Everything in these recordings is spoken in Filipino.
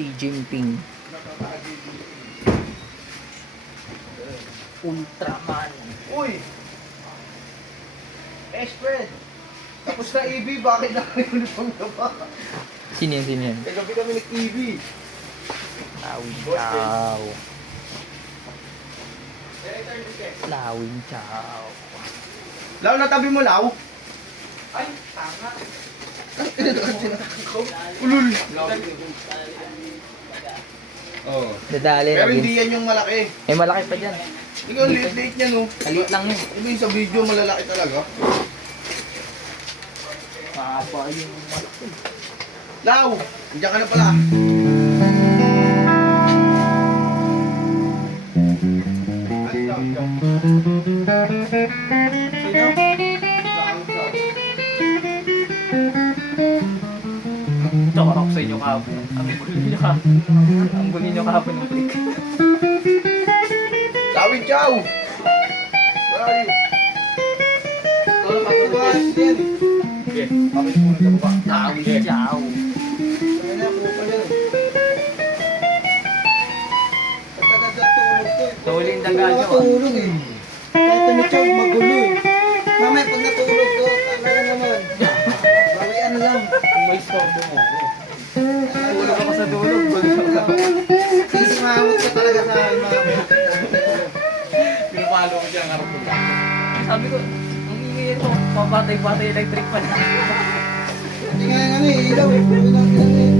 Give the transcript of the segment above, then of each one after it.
Xi Jinping. Ultraman. Uy! Best friend! Tapos na EV, bakit naka-uniform ka pa? Sino yan, sino yan? Kagabi kami nag-EV. Lawin Chow. Lawin Chow. Law, natabi mo, Law. Ay, tanga. Ulul. Oh. Dadali Pero na hindi din. yan yung malaki. Eh, malaki pa dyan. Ikaw, liit-liit niya, no? Maliit lang yun. Iba yung sa video, malalaki talaga. Mahaba yung malaki. Law! Andiyan ka na pala. Ito, karok sa inyo kahapon. Ang gulo nyo kahapon. Ang gulo nyo kahapon ng flick. Lawin Chow! Where are you? Ikaw na patuloy din. Okay, bakit muna sa baba? Lawin Chow. Kaya na, pupo pa yan. Pagkagad na tulog ko eh. Sa huling daga nyo. Tulog eh. Kahit tumitsaw, magulo eh. Mamaya pag natulog ko, tama na naman. Bawian na lang. May storbo mo. Tulog ako sa dulog. Sisimawag ka talaga sa mga Pinapalo ko siya ang harap ko. Sabi ko, ang ingay ko, papatay-patay electric pan. Hindi nga nga eh, ilaw eh. Puro ilang eh.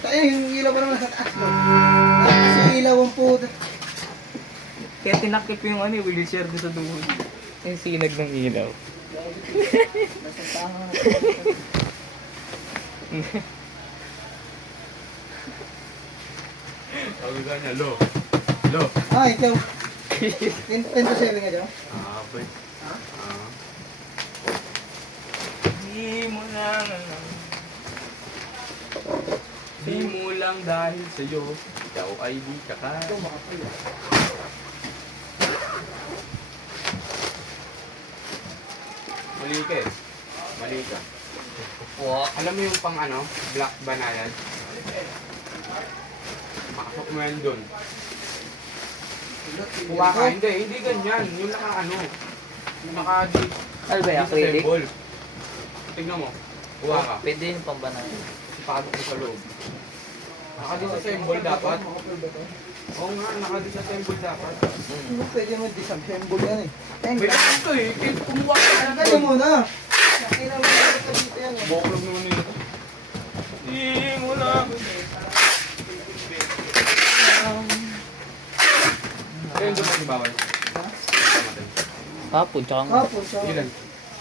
Tayo yung ilaw pa naman sa taas mo. Kasi yung ilaw ang puto. Kaya tinakip ko yung ano, wheelchair doon sa duhod. Yung sinag ng ilaw. Sabi ka niya, lo. Lo. Ah, ikaw. 10 to 7 ka dyan? Ah, boy. Di mo lang Di mo lang dahil sa'yo, ikaw ay di kakaya. Mali ka eh. Mali ka. Alam mo yung pang ano, black banana? Makasok mo yan dun. Kuha ka, hindi ganyan. Yung naka ano, yung naka di, Ano ba yung di sa acrylic? symbol. Tignan mo, kuha ka. Pwede yung pambanay. Ipagod mo sa loob. Naka-disassemble dapat. Oo nga, naka-disassemble dapat. Hindi pwede mo disassemble yan eh. May ano ito eh, kumuha ka na Kaya muna. Kailan mo na ito dito yan. Boklog naman yun. Di mo lang. Kaya yung dumating bawal. Hapon, tsaka nga. Kapon, siya. Ilan?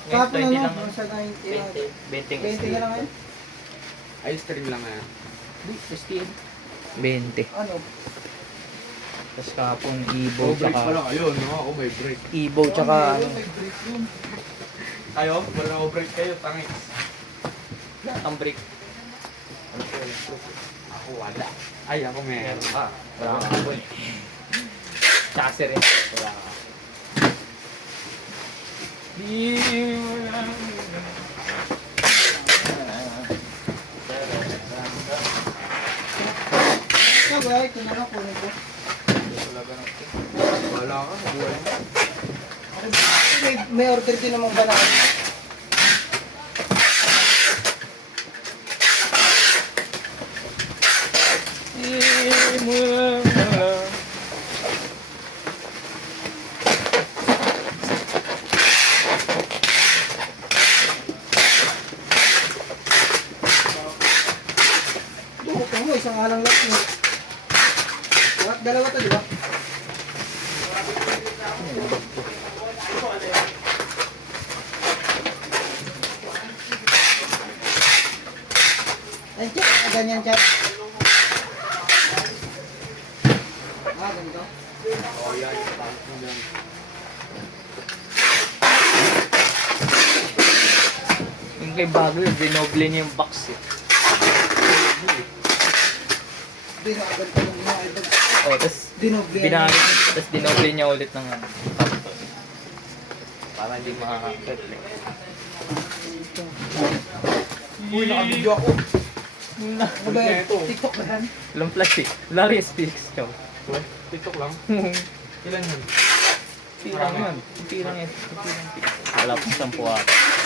Kapon 20 na lang. lang. Sa 90. 20. 20 ka lang ngayon? Ice cream lang na. Di, Christine. 20. Ano? Tapos kahapon, Ibo, Oh, break tsaka... pala kayo, no? Ako may break. Ibo, tsaka ano. May break yun. Kayo? Wala ako break kayo, tangis. Ang break. Ako wala. Ay, ako meron. Wala ka hapon. Tsaka si Ren. Wala ka. Di mo lang. Sabay, ito na lang kunin ko. Wala ka, buhay mo. May order din namang banana. Di mo lang. Buko mo, isang alang lang. Dalawa to, di ba? Ay, chat. Ganyan, chat. Ah, ganito. Oh, yan. Tapos mo yan. Yung kay Bago yun, dinoble niya yung box eh. Hindi, nakaganto lang niya. Oh, tapos Dinoble. tapos dinoble niya ulit ng ano. Para hindi makaka-reflect. Uy, naka-video ako. Ano ba yan? Ito. TikTok ba yan? Walang flash eh. Larry speaks. Chow. TikTok lang. Ilan yun? Pirang yan. Pirang yan. Wala pa 10 ata.